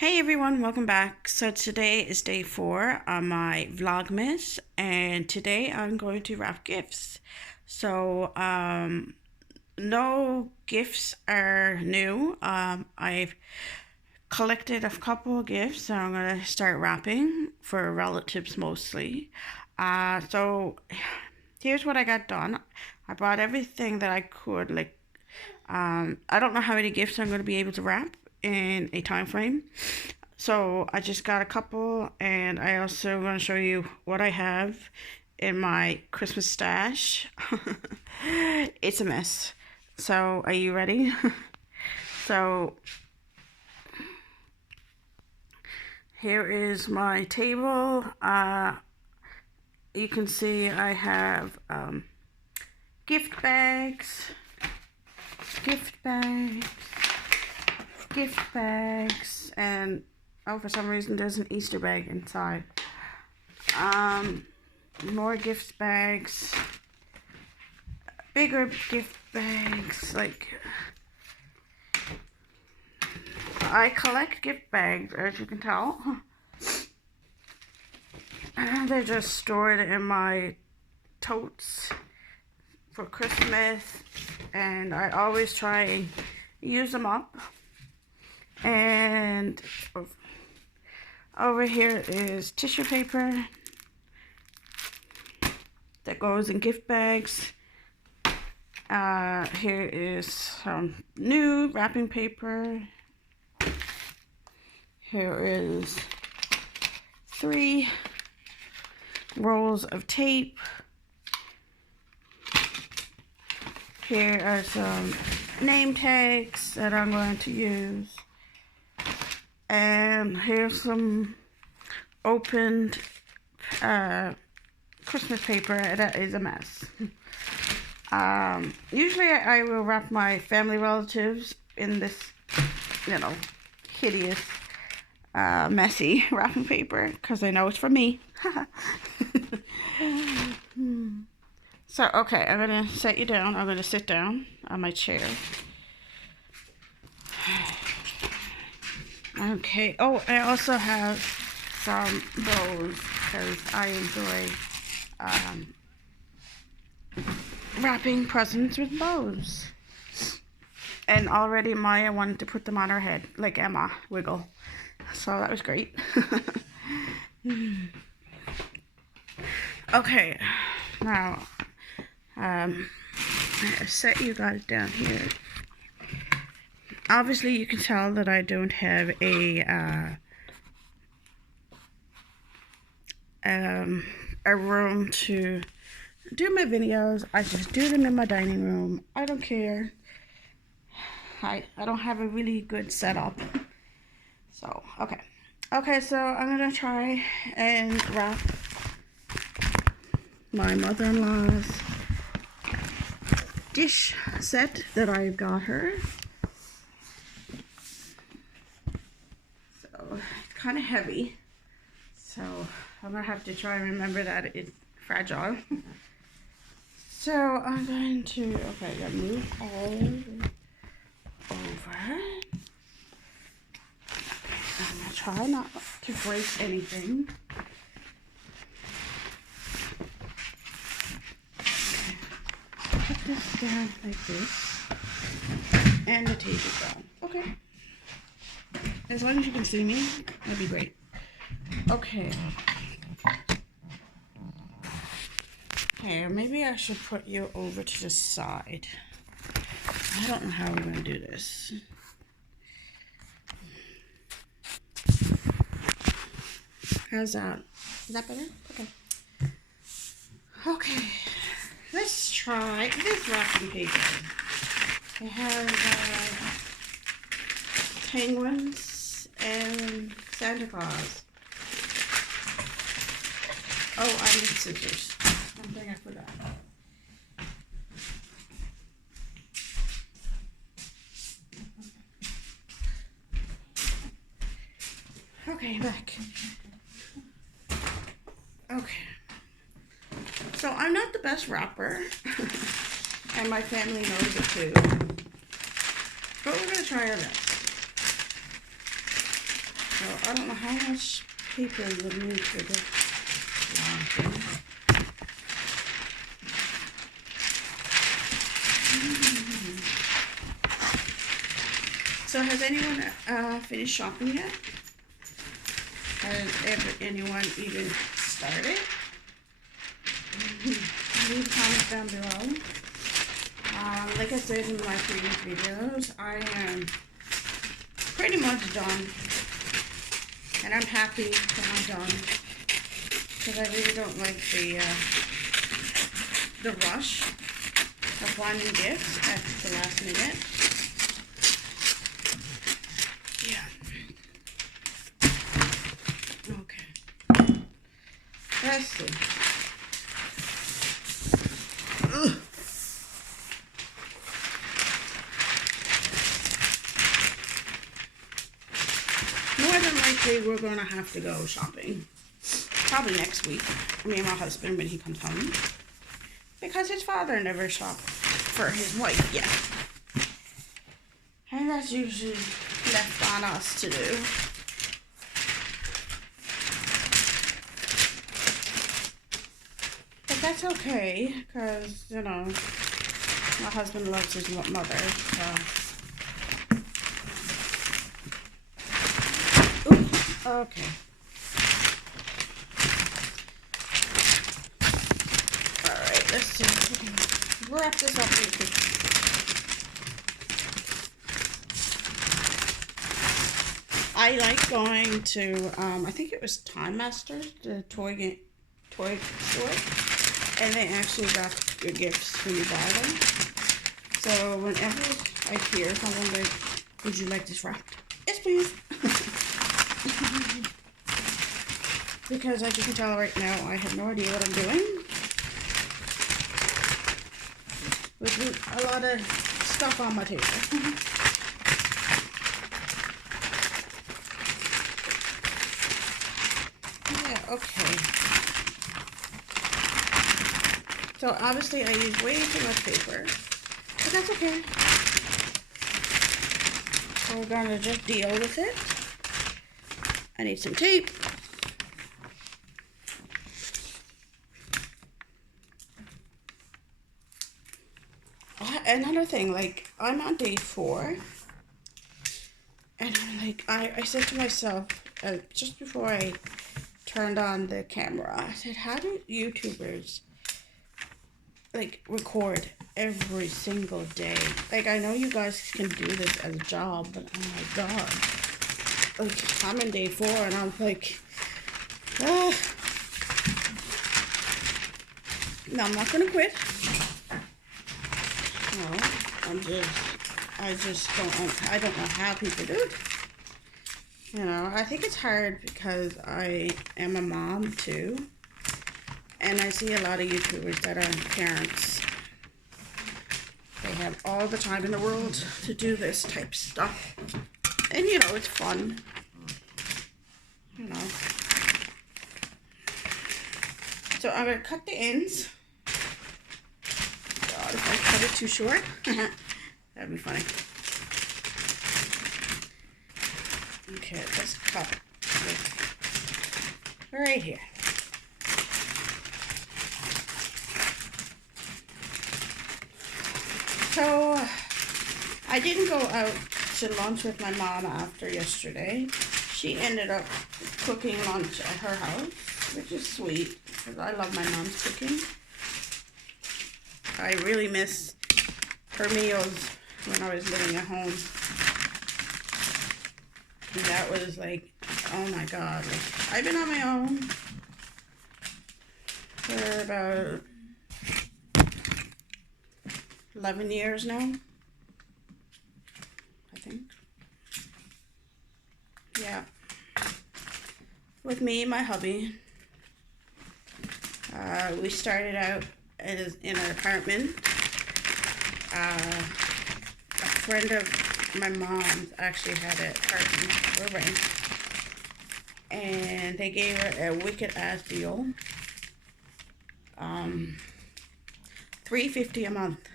Hey everyone, welcome back. So today is day 4 on my Vlogmas, and today I'm going to wrap gifts. So no gifts are new. I've collected a couple of gifts that I'm going to start wrapping for relatives mostly. So here's what I got done. I bought everything that I could, I don't know how many gifts I'm going to be able to wrap in a time frame. So I just got a couple, and I also want to show you what I have in my Christmas stash. It's a mess. So are you ready? So here is my table. You can see I have gift bags, gift bags, gift bags, and for some reason there's an Easter bag inside. More gift bags, bigger gift bags. Like, I collect gift bags, as you can tell. And they're just stored in my totes for Christmas, and I always try and use them up. And over here is tissue paper that goes in gift bags. Here is some new wrapping paper. Here is 3 rolls of tape. Here are some name tags that I'm going to use. And here's some opened Christmas paper that is a mess. Usually I will wrap my family relatives in this, hideous, messy wrapping paper, because I know it's for me. So, okay, I'm going to set you down. I'm going to sit down on my chair. Okay. Oh, I also have some bows, because I enjoy wrapping presents with bows. And already Maya wanted to put them on her head, like Emma Wiggle. So that was great. Okay. Now, I set you guys down here. Obviously, you can tell that I don't have a room to do my videos. I just do them in my dining room. I don't care. I don't have a really good setup. So, okay. Okay, so I'm going to try and wrap my mother-in-law's dish set that I got her. So it's kind of heavy, so I'm gonna have to try and remember that it's fragile. So I'm going to move all over. I'm gonna try not to break anything. Put this down like this, and the tape is down. Okay. As long as you can see me, that'd be great. Okay. Okay, maybe I should put you over to the side. I don't know how we're going to do this. How's that? Is that better? Okay. Okay. Let's try this wrapping paper. It has penguins and Santa Claus. Oh, I need scissors. I think I forgot. Okay, back. Okay. So I'm not the best wrapper, and my family knows it too. But we're gonna try our best. So I don't know how much paper you would need for this long thing. So has anyone finished shopping yet? Has anyone even started? Leave comments down below. Like I said in my previous videos, I am pretty much done. And I'm happy that I'm done. Because I really don't like the rush of finding gifts at the last minute. Yeah. Okay. Let's see. Ugh. More than likely, we're going to have to go shopping. Probably next week. Me and my husband when he comes home. Because his father never shopped for his wife yet. And that's usually left on us to do. But that's okay, because, you know, my husband loves his mother, so. Ooh, okay. Alright, let's see if we can wrap this up real quick. I like going to, I think it was Time Master, the toy store, and they actually got your gifts when you buy them. So whenever I hear someone like, would you like this wrapped? Yes, please. Because as you can tell right now, I have no idea what I'm doing. With a lot of stuff on my table. Okay. So obviously I use way too much paper, but that's okay. So we're gonna just deal with it. I need some tape. Another thing, like I'm on day 4, and I said to myself just before I turned on the camera, I said, how do YouTubers like record every single day? Like, I know you guys can do this as a job, but oh my god, like I'm in day 4 and I'm like, no, I'm not gonna quit. No, I don't know how people do it. You know, I think it's hard because I am a mom too, and I see a lot of YouTubers that are parents. They have all the time in the world to do this type of stuff, and you know, it's fun. You know. So I'm gonna cut the ends. God, if I cut it too short, that'd be funny. Okay, let's cut it right here. So I didn't go out to lunch with my mom after yesterday. She ended up cooking lunch at her house, which is sweet because I love my mom's cooking. I really miss her meals when I was living at home. And that was like, oh my god, like, I've been on my own for about 11 years now, I think. Yeah. With me and my hubby. We started out in an apartment. A friend of my mom's actually had an apartment for rent, and they gave her a wicked ass deal. $350 a month.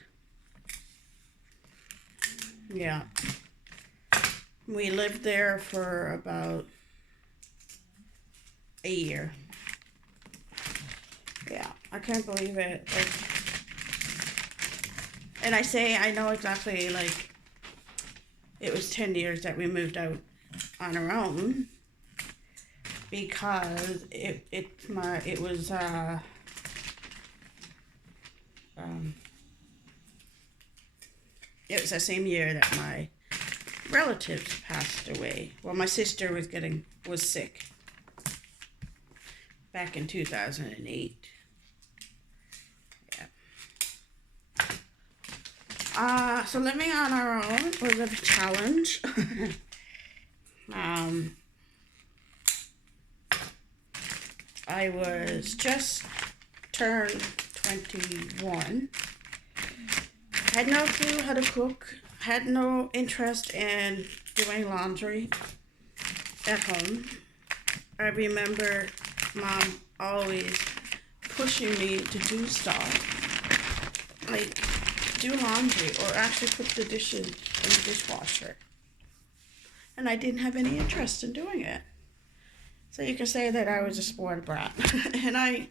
Yeah. We lived there for about a year. Yeah, I can't believe it. Like, and I know exactly, like, it was 10 years that we moved out on our own because it was it was the same year that my relatives passed away. Well, my sister was sick back in 2008. So living on our own was a challenge. I was just turned 21. Had no clue how to cook. Had no interest in doing laundry at home. I remember Mom always pushing me to do stuff, like do laundry or actually put the dishes in the dishwasher. And I didn't have any interest in doing it. So you can say that I was a spoiled brat. And I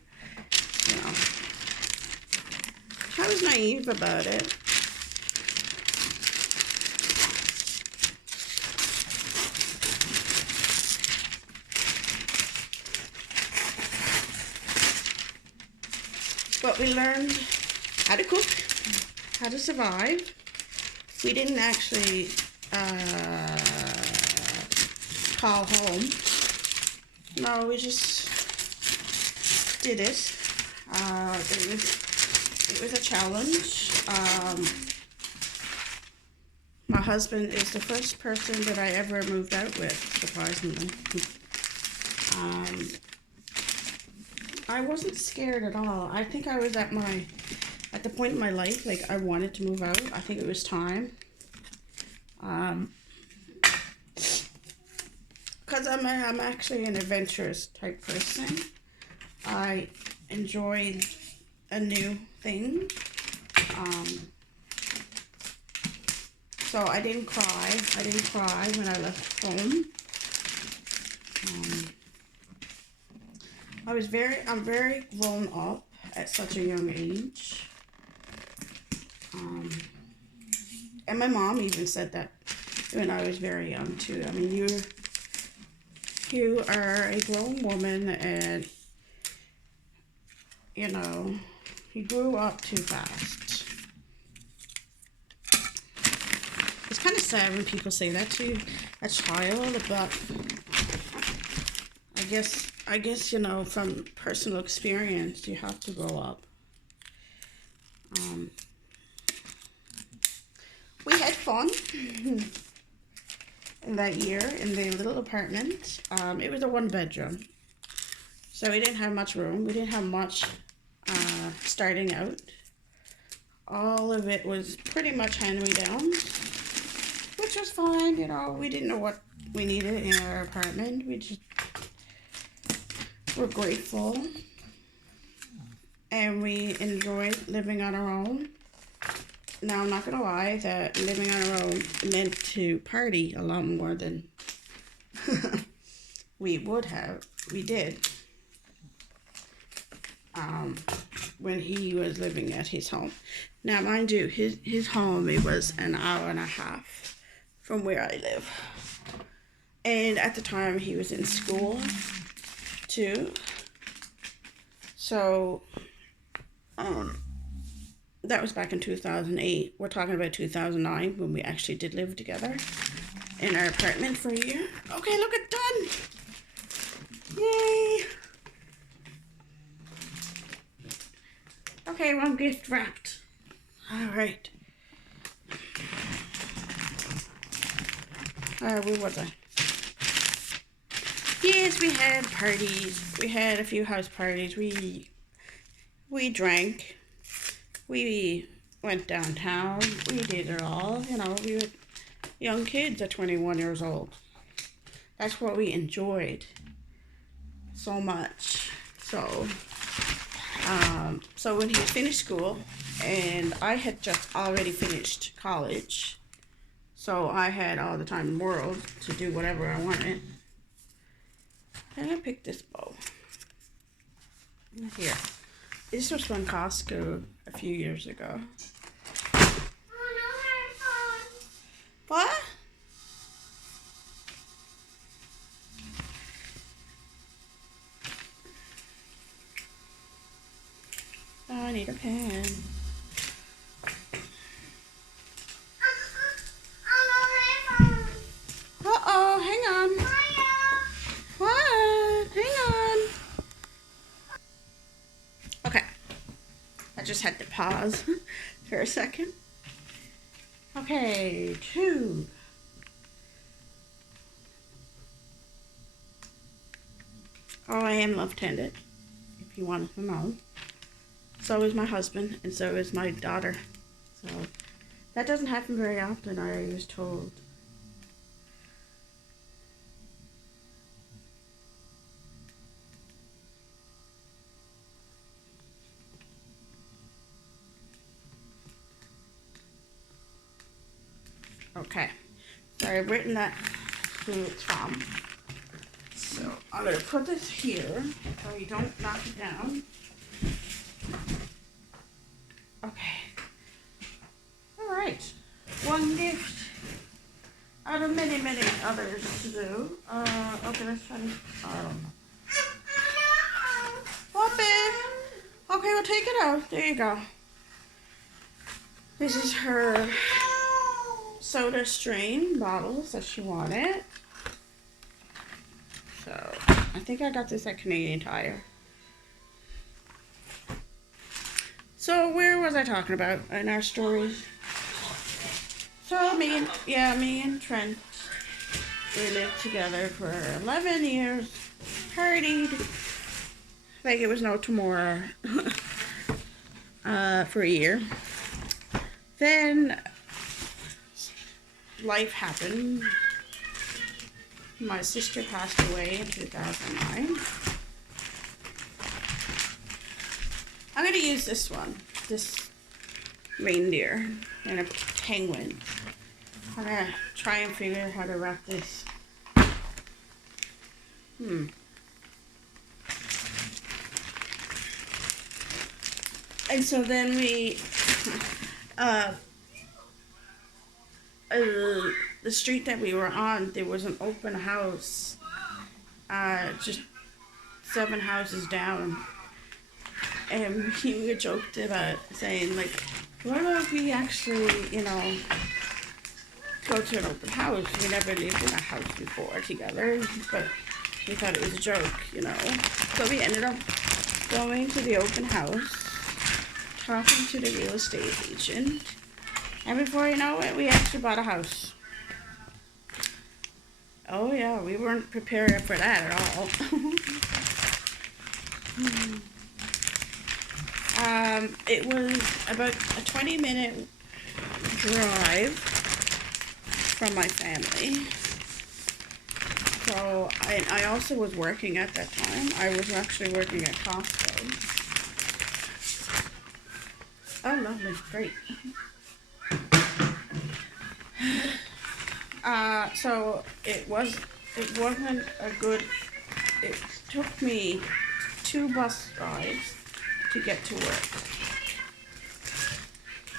was naive about it. But we learned how to cook, how to survive. We didn't actually call home. No, we just did it. It was a challenge. My husband is the first person that I ever moved out with, surprisingly. I wasn't scared at all. I think I was at the point in my life, like, I wanted to move out. I think it was time. Because I'm actually an adventurous type person. I enjoy a new thing. So I didn't cry. I didn't cry when I left home. I'm very grown up at such a young age. And my mom even said that when I was very young too. I mean, you are a grown woman, and you grew up too fast. It's kind of sad when people say that to a child, but I guess from personal experience, you have to grow up. We had fun in that year in the little apartment. It was a 1-bedroom, so we didn't have much room. We didn't have much starting out. All of it was pretty much hand-me-downs, which was fine. We didn't know what we needed in our apartment. We just were grateful, and we enjoyed living on our own. Now, I'm not going to lie that living on our own meant to party a lot more than we would have. We did. When he was living at his home. Now, mind you, his home, it was an hour and a half from where I live. And at the time, he was in school, too. So, that was back in 2008. We're talking about 2009 when we actually did live together in our apartment for a year. Okay, look, it's done. Yay. Okay, one gift wrapped. All right. Where was I? Yes, we had parties. We had a few house parties. We drank. We went downtown. We did it all. We were young kids at 21 years old. That's what we enjoyed so much. So when he finished school, and I had just already finished college, so I had all the time in the world to do whatever I wanted. I'm gonna pick this bow. Here. This was from Costco a few years ago. What? Oh, I need a pen. Uh-oh, hang on. What? Hang on. Okay. I just had to pause for a second. Okay, 2. Oh, I am left-handed, if you wanted to know. So is my husband, and so is my daughter. So that doesn't happen very often, I was told. Okay, so I've written that who it's from. So I'm going to put this here so you don't knock it down. Okay. Alright. One gift out of many, many others to do. Okay, let's try this. I don't know. Oh, babe. Okay, we'll take it out. There you go. This is her soda strain bottles that she wanted. So, I think I got this at Canadian Tire. So, where was I talking about in our stories? So, me and Trent, we lived together for 11 years, partied like it was no tomorrow for a year. Then, life happened. My sister passed away in 2009. I'm going to use this one, this reindeer and a penguin. I'm going to try and figure out how to wrap this. And so then we, the street that we were on, there was an open house, just 7 houses down. And we joked about saying, like, what if we actually, go to an open house? We never lived in a house before together, but we thought it was a joke, So we ended up going to the open house, talking to the real estate agent, and before you know it, we actually bought a house. Oh yeah, we weren't prepared for that at all. It was about a 20-minute drive from my family. So I also was working at that time. I was actually working at Costco. Oh, lovely, great. So it wasn't a good. It took me 2 bus rides to get to work.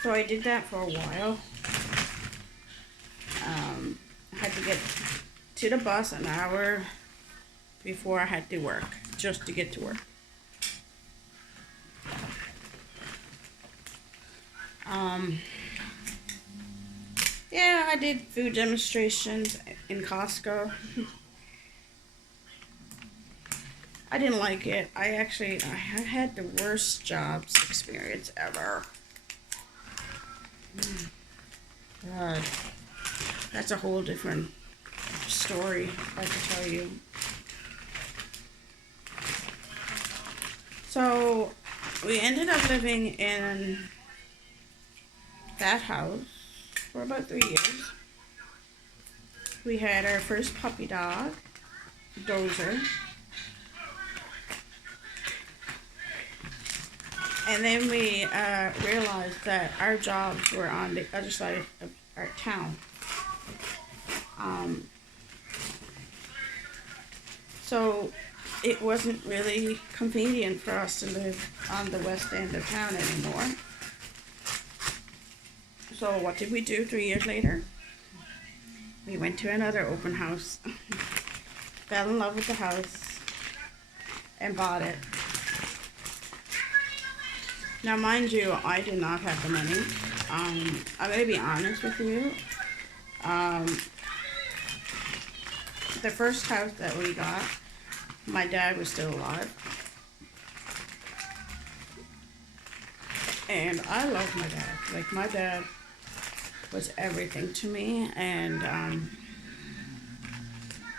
So I did that for a while. I had to get to the bus an hour before I had to work, just to get to work. Yeah, I did food demonstrations in Costco. I didn't like it. I had the worst jobs experience ever. God, that's a whole different story I could tell you. So we ended up living in that house for about 3 years. We had our first puppy dog, Dozer. And then we realized that our jobs were on the other side of our town. So it wasn't really convenient for us to live on the west end of town anymore. So what did we do 3 years later? We went to another open house, fell in love with the house, and bought it. Now, mind you, I did not have the money. I'm going to be honest with you. The first house that we got, my dad was still alive. And I love my dad. Like, my dad was everything to me. And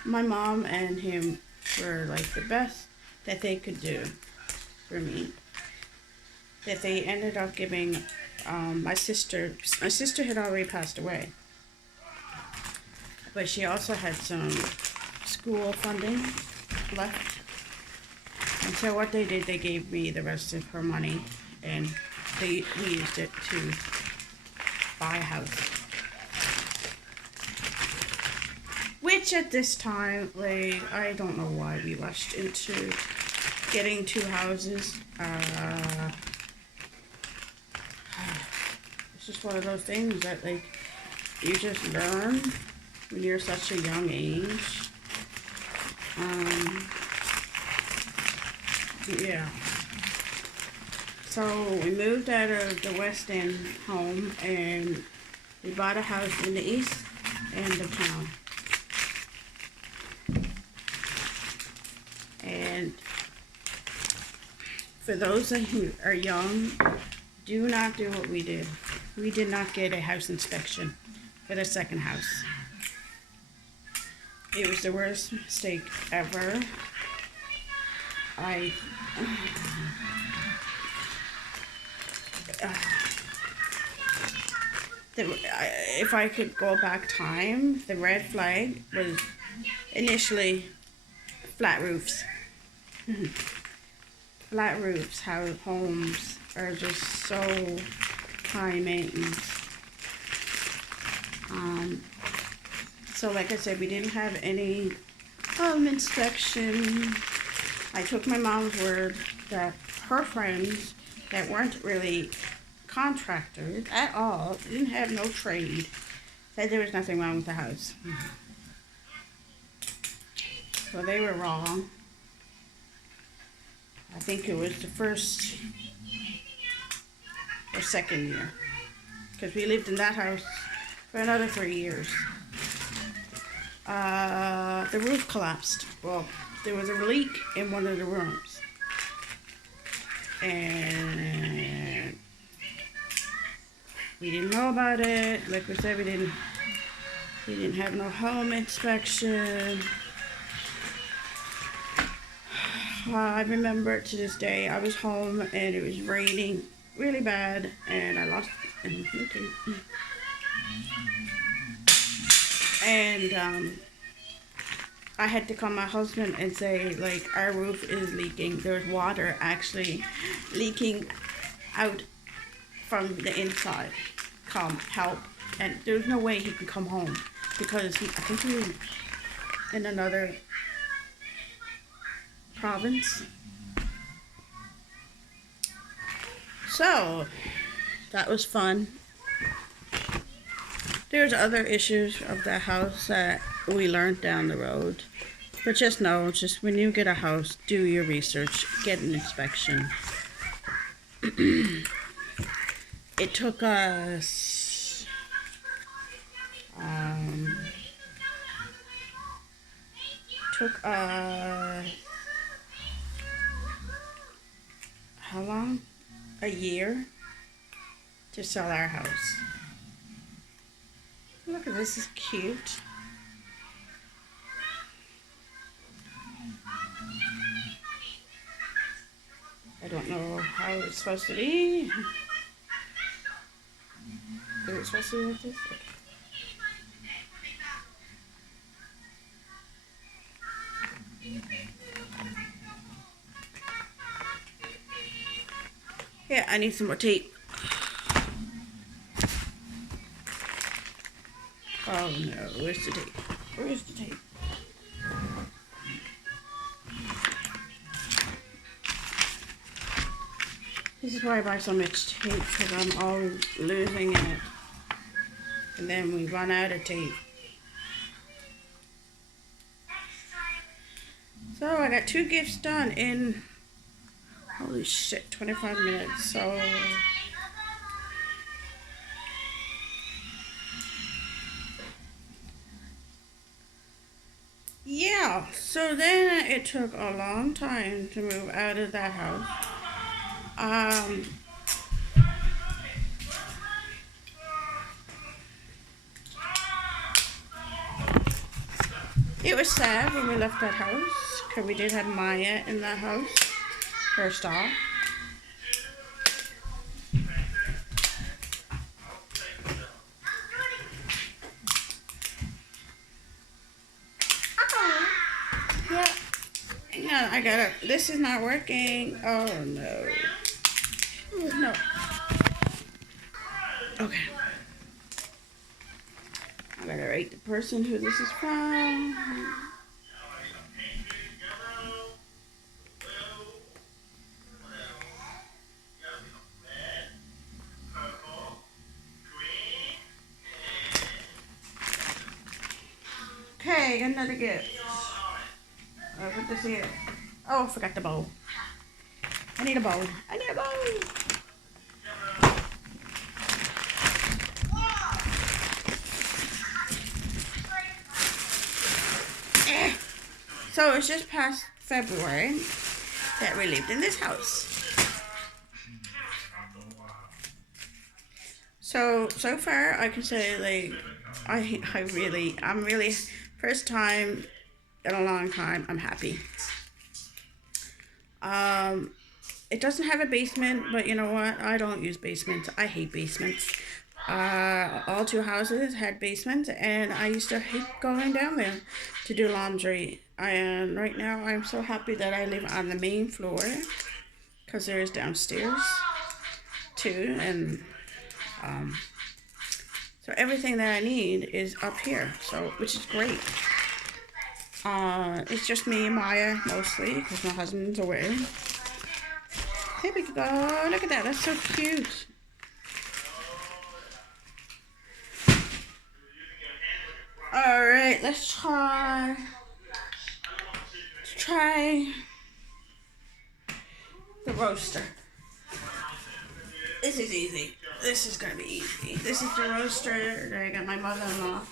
my mom and him were like the best that they could do for me. That they ended up giving my sister had already passed away, but she also had some school funding left, and so what they did, they gave me the rest of her money, and we used it to buy a house, which at this time, like, I don't know why we rushed into getting 2 houses. It's just one of those things that, like, you just learn when you're such a young age. Yeah. So we moved out of the West End home and we bought a house in the East End of town. And for those who are young, do not do what we did. We did not get a house inspection for the second house. It was the worst mistake ever. If I could go back time, the red flag was initially flat roofs. Flat roofs, how homes are just so high maintenance. So like I said, we didn't have any inspection. I took my mom's word that her friends that weren't really contractors at all, didn't have no trade, said there was nothing wrong with the house. So they were wrong. I think it was the first or second year, because we lived in that house for another 3 years. The roof collapsed. Well, there was a leak in one of the rooms, and we didn't know about it. Like we said, we didn't have no home inspection. I remember to this day, I was home and it was raining really bad, and I lost. And I had to call my husband and say, like, our roof is leaking. There's water actually leaking out from the inside. Come help. And there's no way he could come home because I think he was in another province. So that was fun. There's other issues of the house that we learned down the road. But just know, just when you get a house, do your research, get an inspection. It took us how long? A year to sell our house. Look at this, is cute. I don't know how it's supposed to be. Is it supposed to be like this? Okay. Yeah, I need some more tape. Oh no, where's the tape? Where's the tape? This is why I buy so much tape, because I'm always losing it. And then we run out of tape. So I got 2 gifts done in, holy shit, 25 minutes. So yeah, so then it took a long time to move out of that house. It was sad when we left that house, because we did have Maya in that house, first off. Yeah, yeah, I got it. This is not working. Oh no. No. Okay. I gotta rate the person who this is from. Okay, got another gift. I'll put this here. Oh, I forgot the bowl. I need a bowl. I need a bowl. So it's just past February that we lived in this house. So far I can say, like, I'm really, first time in a long time, I'm happy. It doesn't have a basement, but you know what? I don't use basements. I hate basements. All 2 houses had basements, and I used to hate going down there to do laundry. And right now, I'm so happy that I live on the main floor, because there is downstairs too, and so everything that I need is up here, so which is great. It's just me and Maya mostly, because my husband's away. Here we go. Look at that. That's so cute. All right, let's try the roaster. This is easy. This is gonna be easy. This is the roaster that I got my mother-in-law.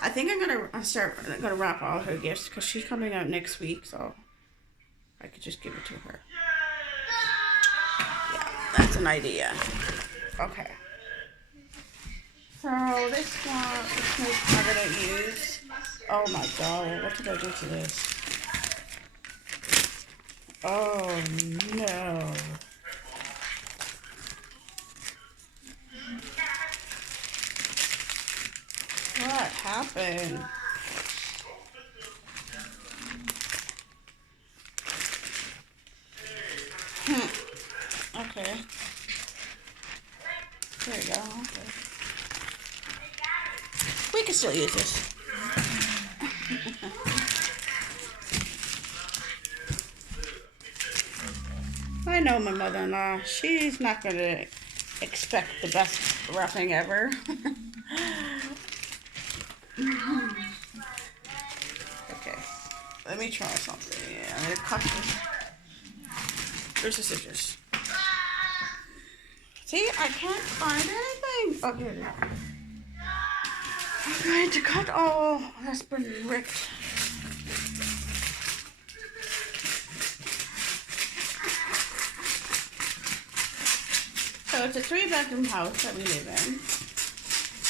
I think I'm gonna wrap all her gifts, because she's coming out next week, so I could just give it to her. Yeah, that's an idea. Okay. So this I'm gonna use. Oh my god, what did I do to this? Oh no. What happened? Okay. There you go. Okay. We can still use this. I know my mother-in-law. She's not going to expect the best wrapping ever. Okay. Let me try something. Yeah, I'm going to cut this. There's the scissors. See, I can't find anything. Oh, here it is. I'm going to cut all that's been ripped. So it's a 3-bedroom house that we live in.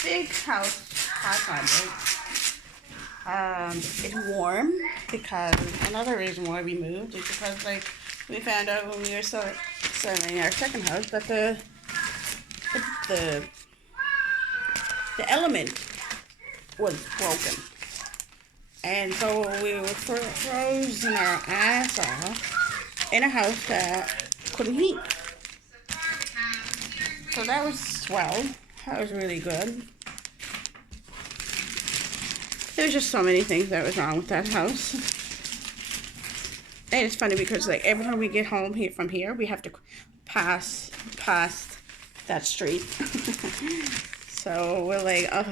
Big house, 500. It's warm because another reason why we moved is because, like, we found out when we were selling our second house that the element was broken, and so we were frozen our ass off in a house that couldn't heat. So that was swell. That was really good. There was just so many things that was wrong with that house. And it's funny because, like, every time we get home from here, we have to pass past that street. So we're like, oh,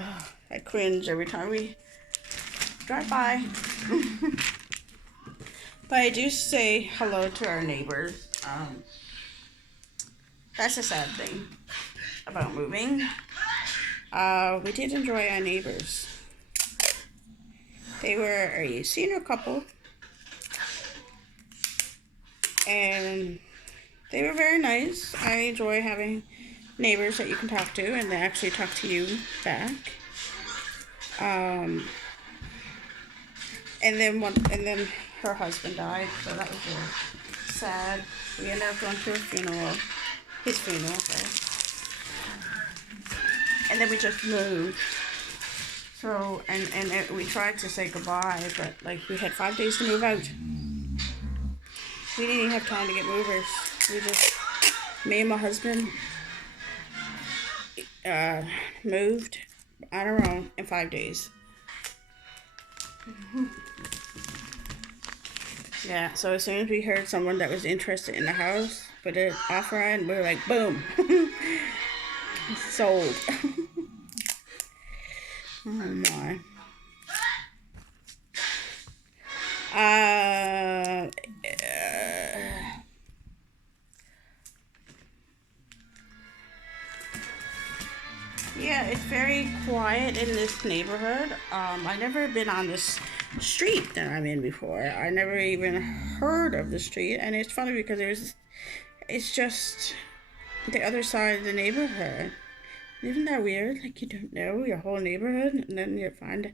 I cringe every time we drive by. But I do say hello to our neighbors. That's a sad thing about moving. We did enjoy our neighbors. They were a senior couple, and they were very nice. I enjoy having neighbors that you can talk to, and they actually talk to you back. And then her husband died, so that was really sad. We ended up going to a funeral, his funeral, sorry. And then we just moved. So, we tried to say goodbye, but like we had 5 days to move out. We didn't even have time to get movers. Me and my husband moved on our own in 5 days. Yeah, so as soon as we heard someone that was interested in the house, put an offer in, we were like, boom, sold. Oh my. Yeah, it's very quiet in this neighborhood. I never been on this street that I'm in before. I never even heard of the street, and it's funny because it's just the other side of the neighborhood. Isn't that weird? Like you don't know your whole neighborhood, and then you find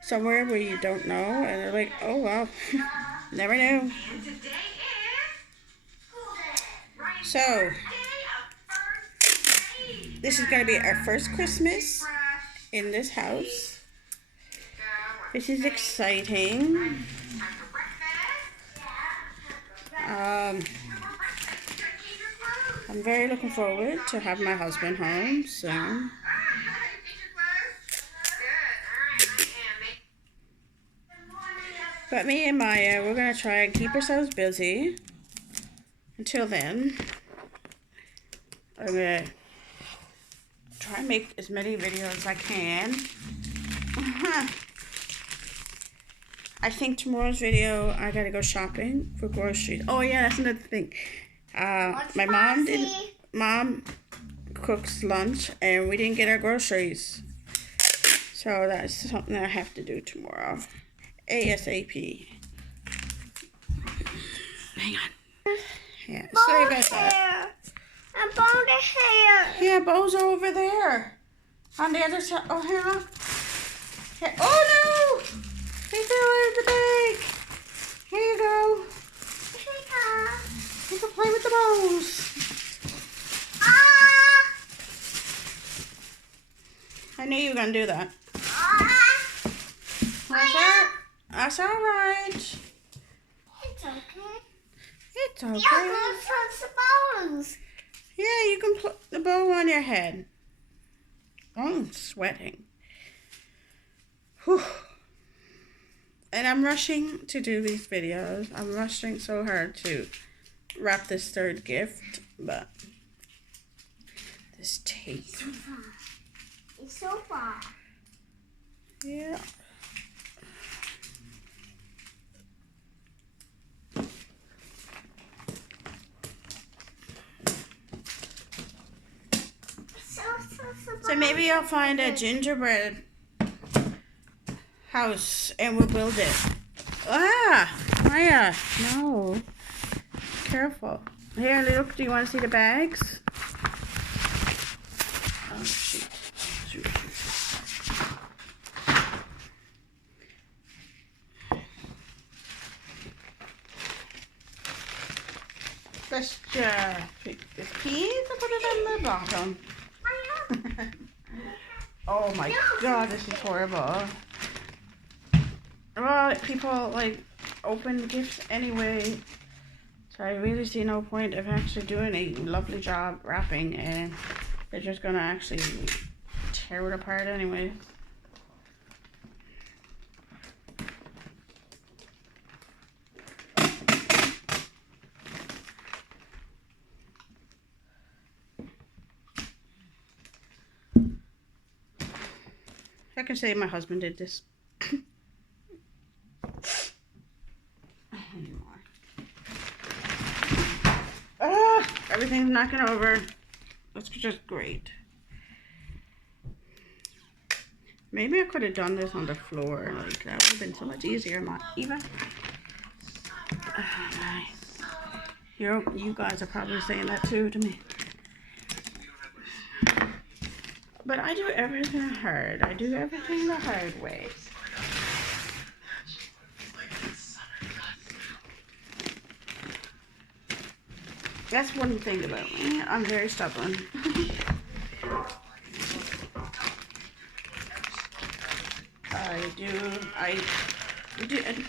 somewhere where you don't know, and they're like, oh wow, never knew. So this is going to be our first Christmas in this house. This is exciting. I'm very looking forward to have my husband home soon. But me and Maya, we're going to try and keep ourselves busy until then. I'm going to try and make as many videos as I can. I think tomorrow's video, I got to go shopping for groceries. Oh yeah, that's another thing. Mom cooks lunch and we didn't get our groceries. So that's something I have to do tomorrow. ASAP. Hang on. Yeah, sorry about that. A bow of hair. Yeah, bows are over there. On the other side. Oh, here, look. Here. Oh, no! They fell out of the bag. Here you go. You can play with the bows. I knew you were going to do that. That's all right. It's okay. It's okay. You're going to the bows. Yeah, you can put the bow on your head. Oh, I'm sweating. Whew. And I'm rushing to do these videos. I'm rushing so hard to wrap this third gift, but this tape. It's so far. Yeah. So maybe I'll find a gingerbread house and we'll build it. Ah, Maya, no. Careful. Here, look, do you want to see the bags? Oh, shoot. Shoot. Let's just pick this piece and put it on the bottom. Oh my god, this is horrible. Well, people like open gifts anyway, so I really see no point of actually doing a lovely job wrapping, and they're just gonna actually tear it apart anyway. I can say my husband did this. Everything's knocking over. That's just great. Maybe I could have done this on the floor. Like, that would have been so much easier, Eva. You guys are probably saying that too to me. But I do everything hard. I do everything the hard way. That's one thing about me. I'm very stubborn. I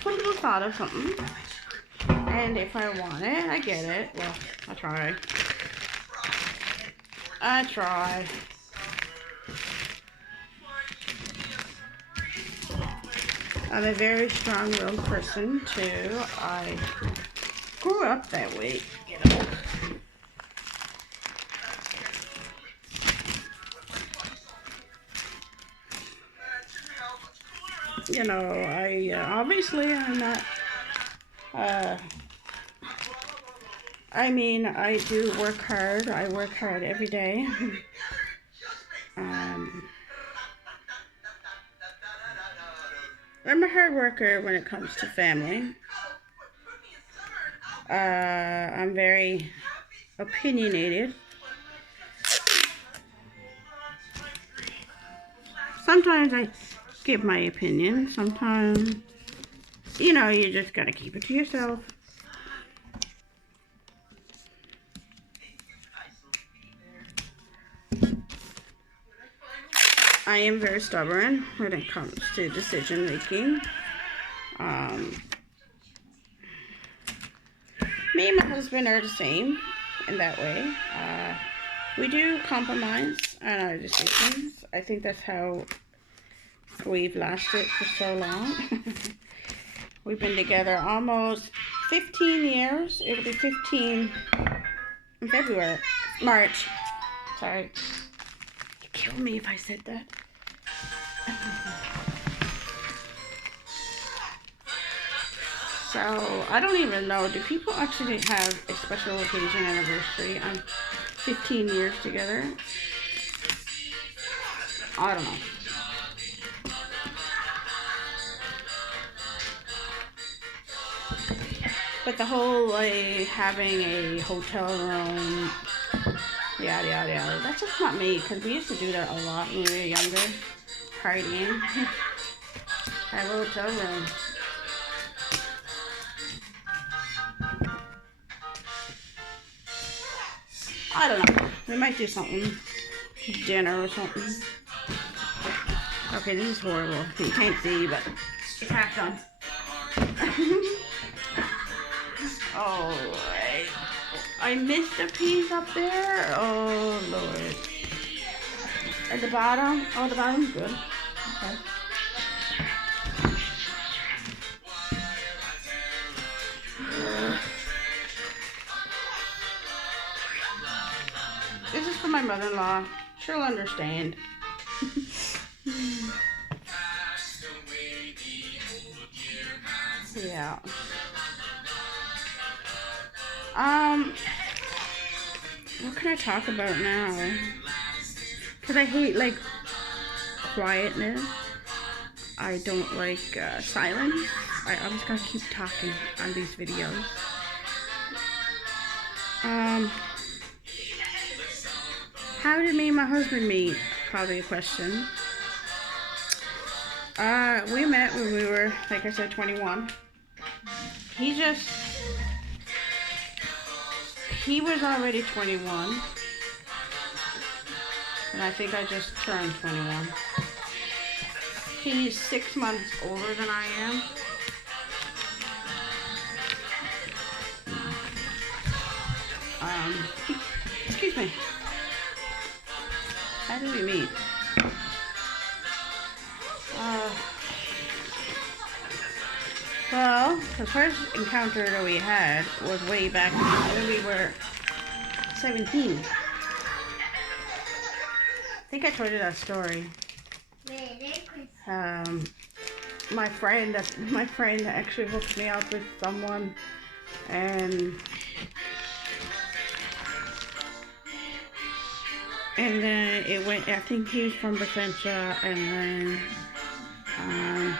put a little thought of something. And if I want it, I get it. Well, I try. I'm a very strong-willed person, too. I grew up that way, you know. You know, obviously I'm not, I mean, I do work hard. I work hard every day. I'm a hard worker when it comes to family. I'm very opinionated. Sometimes I give my opinion. Sometimes, you know, you just gotta keep it to yourself. I am very stubborn when it comes to decision making. Me and my husband are the same in that way. We do compromise on our decisions. I think that's how we've lasted for so long. We've been together almost 15 years. It'll be 15 in February. March. Sorry. You'd kill me if I said that. So, I don't even know. Do people actually have a special occasion anniversary on 15 years together? I don't know. But the whole, like, having a hotel room, yada, yada, yada, that's just not me, because we used to do that a lot when we were younger, partying. Have a hotel room. I don't know. We might do something. Dinner or something. Okay, this is horrible. You can't see, but it's half done. Alright. I missed a piece up there. Oh, Lord. At the bottom? Oh, the bottom's good. Okay. This is for my mother-in-law. She'll understand. Yeah. What can I talk about now? Because I hate, like, quietness. I don't like silence. I always gotta keep talking on these videos. How did me and my husband meet? Probably a question. We met when we were, like I said, 21. He was already 21. And I think I just turned 21. He's 6 months older than I am. Excuse me. How did we meet? Well, the first encounter that we had was way back when we were 17. I think I told you that story. Merry Christmas. My friend actually hooked me up with someone, and then it went. I think he was from Bethesda, and then um,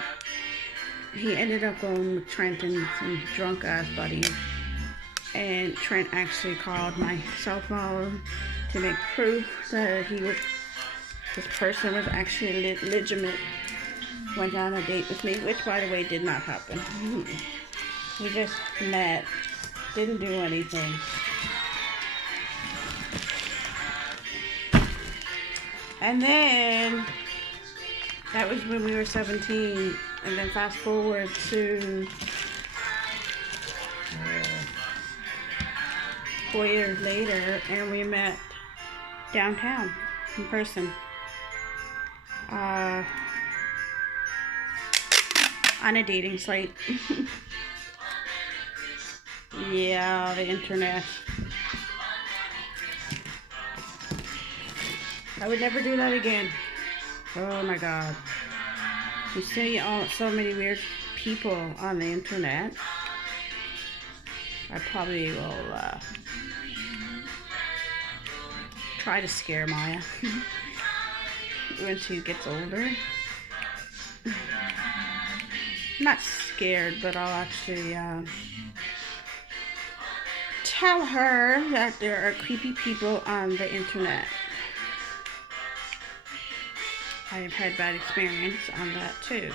he ended up going with Trent and some drunk ass buddies. And Trent actually called my cell phone to make proof that this person was actually legitimate. Went on a date with me, which by the way did not happen. We just met, didn't do anything. And then that was when we were 17. And then fast forward to 4 years later, and we met downtown in person. On a dating site. Yeah, the internet. I would never do that again. Oh my god. You see so many weird people on the internet. I probably will try to scare Maya when she gets older. Not scared, but I'll actually tell her that there are creepy people on the internet. I've had bad experience on that too.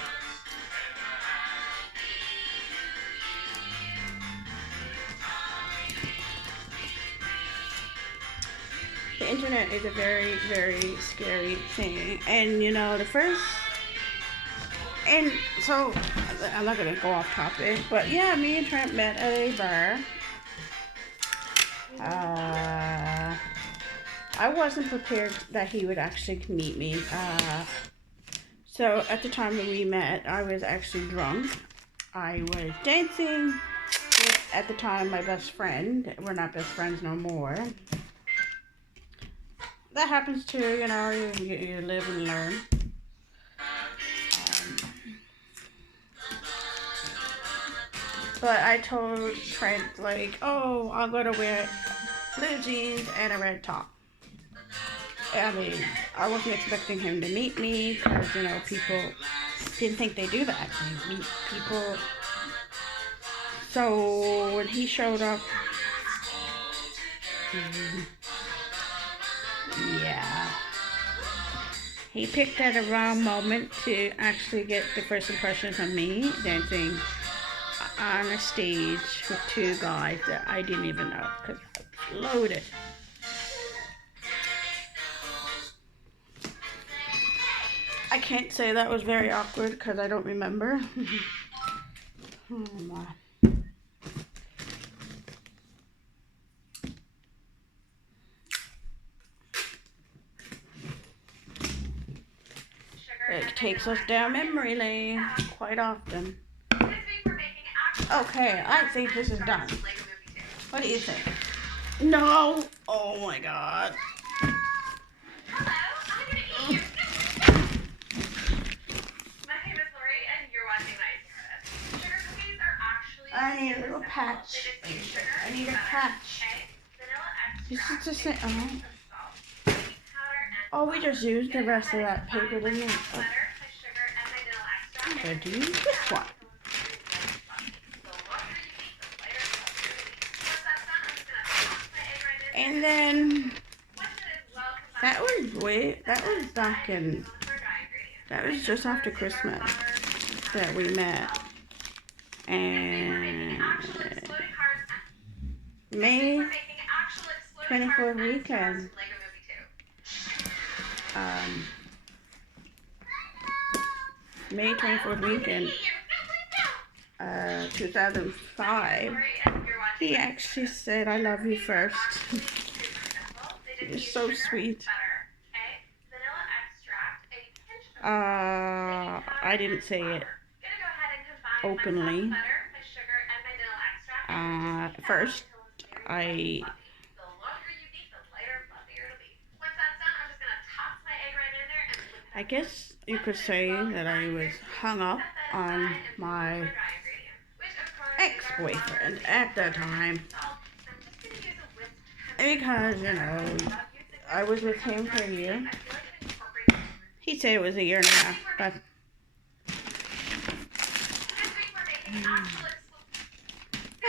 The internet is a very, very scary thing. And you know, and so, I'm not going to go off topic, but yeah, me and Trent met at a bar. I wasn't prepared that he would actually meet me. So at the time that we met, I was actually drunk. I was dancing with, at the time, my best friend. We're not best friends no more. That happens too, you know, you live and learn. But I told Trent, like, oh, I'm going to wear blue jeans and a red top. I mean, I wasn't expecting him to meet me because, you know, people didn't think they do that. They meet people. So when he showed up, yeah, he picked at a wrong moment to actually get the first impressions of me dancing on a stage with two guys that I didn't even know because I was loaded. I can't say that was very awkward because I don't remember. Oh my. It takes us down memory lane quite often. Okay, I think this is done. What do you think? No! Oh my god. Hello, I'm gonna eat your My name is Lori, and you're watching Nice Narrative. Sugar cookies are actually I need a little patch. They just use sugar, I need a butter, patch. egg, vanilla This extract, is just it. some salt, baking powder, and Oh, we just used the rest of that paper, didn't we? butter, sugar, and vanilla extract. I'm gonna do this one. And then that was back in, that was just after Christmas that we met. And May 24th weekend. May 24th weekend, 2005, he actually said, I love you first. You're so sweet. I didn't say it openly. First, I I guess you could say that I was hung up on my ex-boyfriend at the time because, you know, I was with him for a year. He said it was a year and a half, but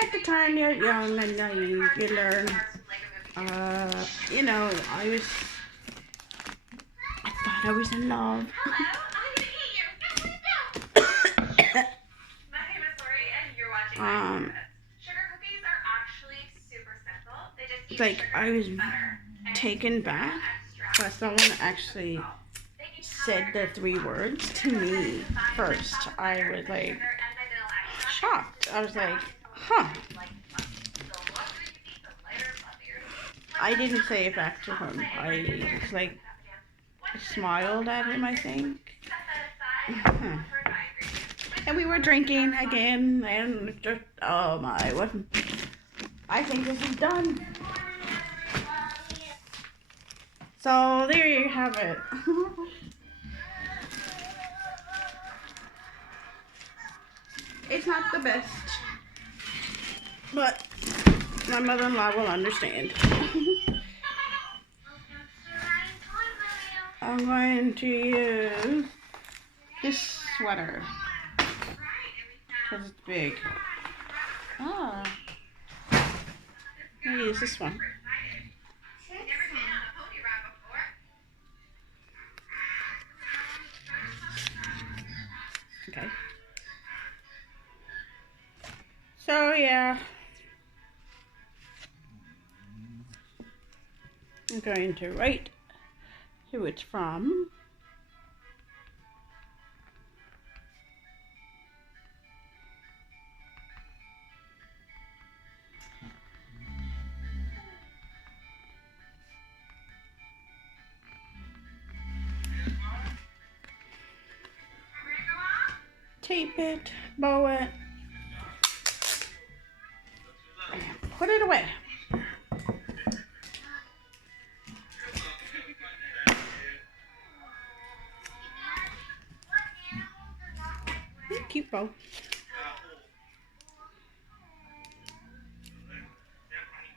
at the time you're young and naive, you learn. You know, I thought I was in love. um, like I was taken back, but someone actually said the 3 words to me first. I was like shocked. I was like, huh. I didn't say it back to him. I like smiled at him, I think. And we were drinking again, and just, oh my, what? I think this is done. So there you have it. It's not the best, but my mother-in-law will understand. I'm going to use this sweater because it's big. Ah, I'll use this one. Okay. So yeah, I'm going to write who it's from. Tape it, bow it, and put it away. Cute bow.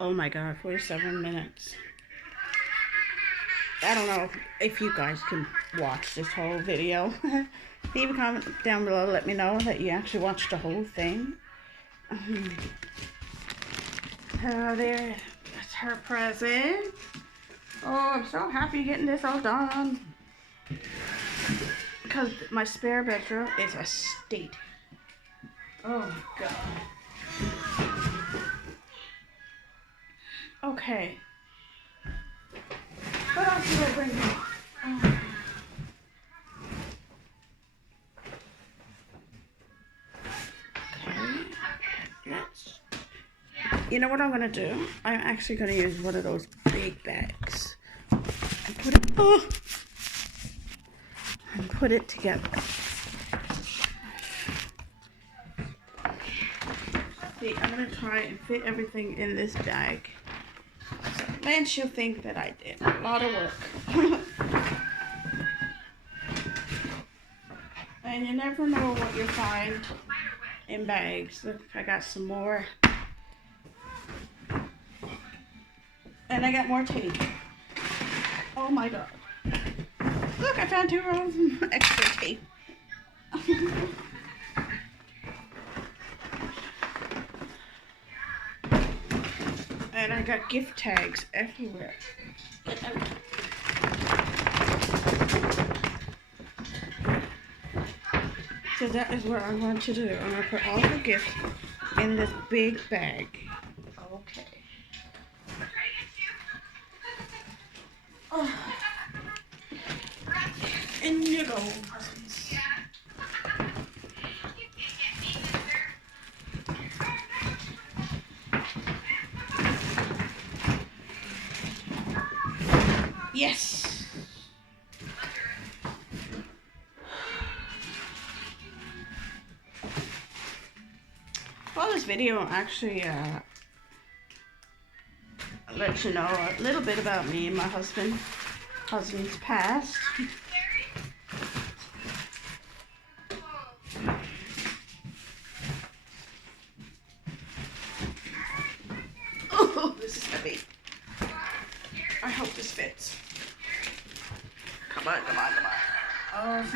Oh my god, 47 minutes. I don't know if you guys can watch this whole video. Leave a comment down below, let me know that you actually watched the whole thing. There's her present. Oh, I'm so happy getting this all done. Because my spare bedroom is a state. Oh my god. Okay. What else did I bring you? You know what I'm gonna do? I'm actually gonna use one of those big bags and put it together. See, I'm gonna try and fit everything in this bag. So then she'll think that I did a lot of work. And you never know what you'll find in bags. Look, I got some more. And I got more tape. Oh my god. Look, I found 2 rolls of extra tape. And I got gift tags everywhere. So that is what I'm going to do. I'm going to put all the gifts in this big bag. Okay. Oh. In you go, presents. Yes. Well, this video actually lets you know a little bit about me and my husband's past.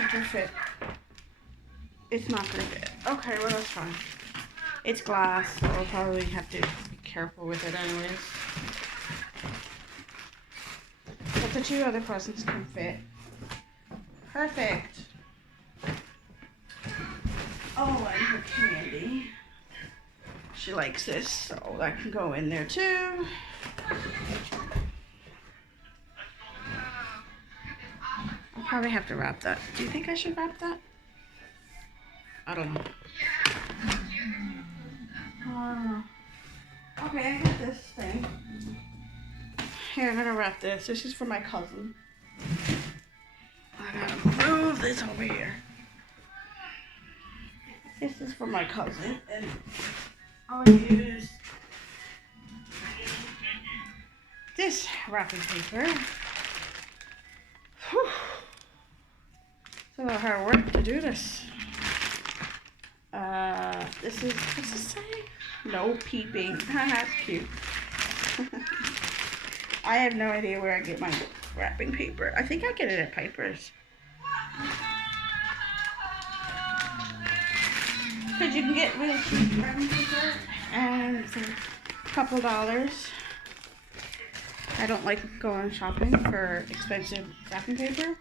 think it'll fit. It's not gonna fit. Okay, well that's fine. It's glass, so I'll probably have to be careful with it anyways. But the two other presents can fit. Perfect. Oh, and her candy. She likes this, so that can go in there too. I'll probably have to wrap that. Do you think I should wrap that? I don't know. Okay, I got this thing. Here, I'm gonna wrap this. This is for my cousin. I gotta move this over here. This is for my cousin, and I'll use this wrapping paper. Whew. It's a lot of hard work to do this. This is, what's it say? No peeping. That's cute. I have no idea where I get my wrapping paper. I think I get it at Piper's. Because you can get really cheap wrapping paper and for a couple dollars. I don't like going shopping for expensive wrapping paper.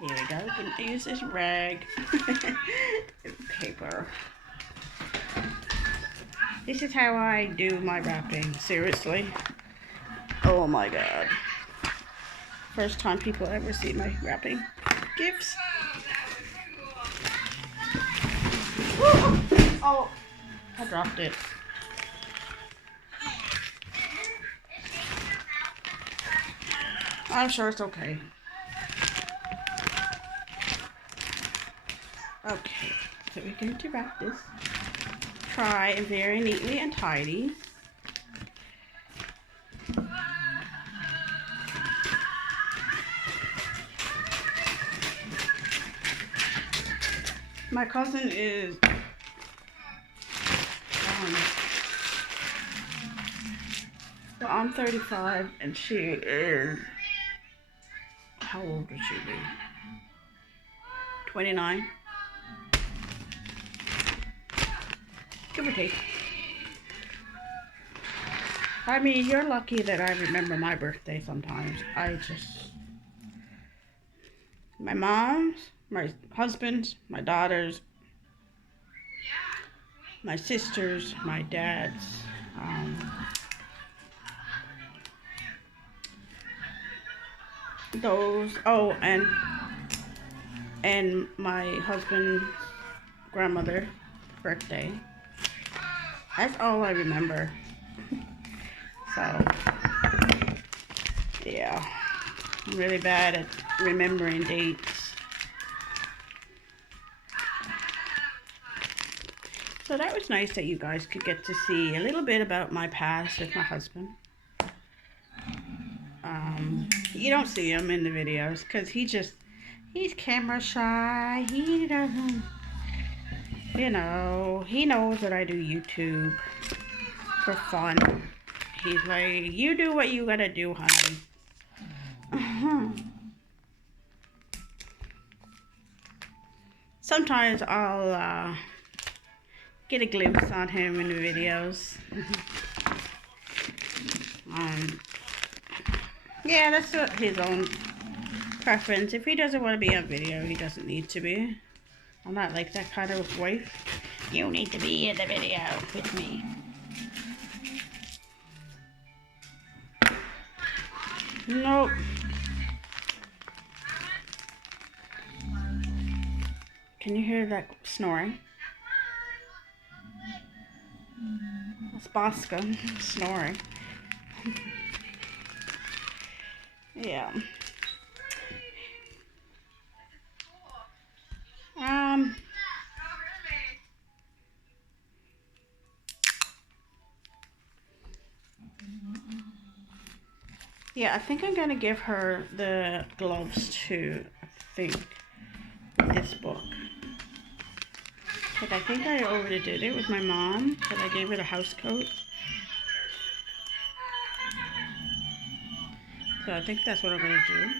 Here we go. We can use this rag paper. This is how I do my wrapping. Seriously. Oh my god. First time people ever see my wrapping gifts. Oh, I dropped it. I'm sure it's okay. Okay, so we're going to wrap this. Try very neatly and tidy. My cousin is so I'm 35 and she is, how old would she be? 29. Give or take. I mean, you're lucky that I remember my birthday sometimes. My mom's, my husband's, my daughter's, my sister's, my dad's, and my husband's grandmother's birthday. That's all I remember. So, yeah, I'm really bad at remembering dates. So that was nice that you guys could get to see a little bit about my past with my husband. You don't see him in the videos because he's camera shy. He doesn't, he knows that I do YouTube for fun. He's like, you do what you gotta do, honey. Sometimes I'll get a glimpse on him in the videos. Yeah, that's what his own preference. If he doesn't want to be on video, he doesn't need to be. I'm not like that kind of wife. You need to be in the video with me. Nope. Can you hear that snoring? That's Bosco snoring. Yeah. Yeah, I think I'm gonna give her the gloves too, I think, with this book. Like, I think I already did it with my mom, because I gave her the house coat. So I think that's what I'm gonna do.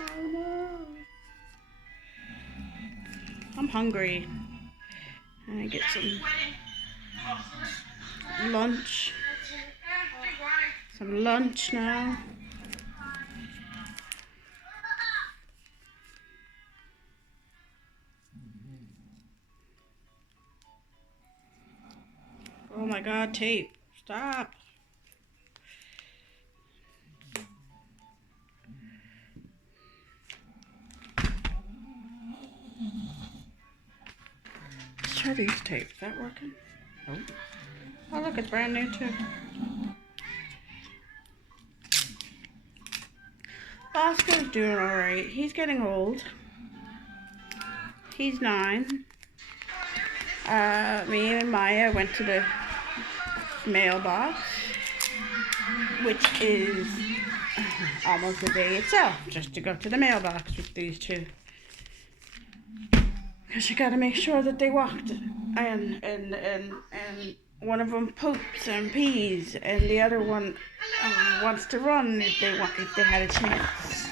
Oh no. I'm hungry. I get some lunch. Some lunch now. Oh my god, tape. Stop. Let's try these tapes. Is that working? Oh. Oh look, it's brand new too. Oscar's doing alright. He's getting old. He's 9. Me and Maya went to the mailbox, which is almost a day itself, just to go to the mailbox with these two. Because you gotta make sure that they walked, and one of them poops and pees, and the other one wants to run if they had a chance.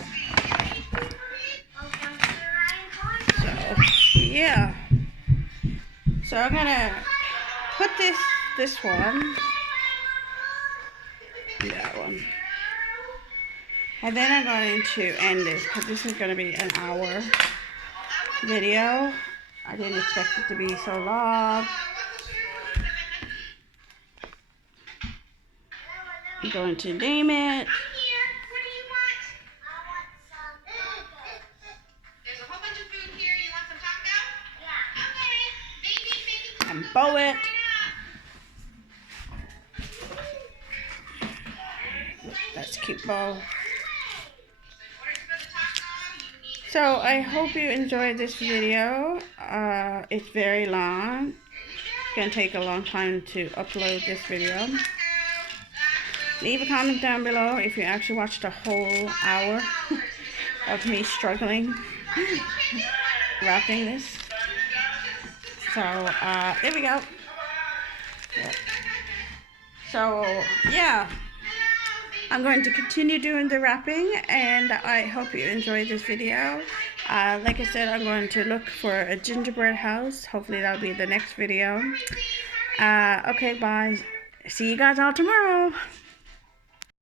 So yeah. So I'm gonna put this one, that one, and then I'm going to end this because this is gonna be an hour video. I didn't expect it to be so long. I'm going to name it. And bow it. That's a cute bow. So I hope you enjoyed this video. It's very long. It's gonna take a long time to upload this video. Leave a comment down below if you actually watched a whole hour of me struggling wrapping this. So there we go. So yeah, I'm going to continue doing the wrapping, and I hope you enjoyed this video. Like I said, I'm going to look for a gingerbread house. Hopefully that'll be the next video. Okay, bye. See you guys all tomorrow.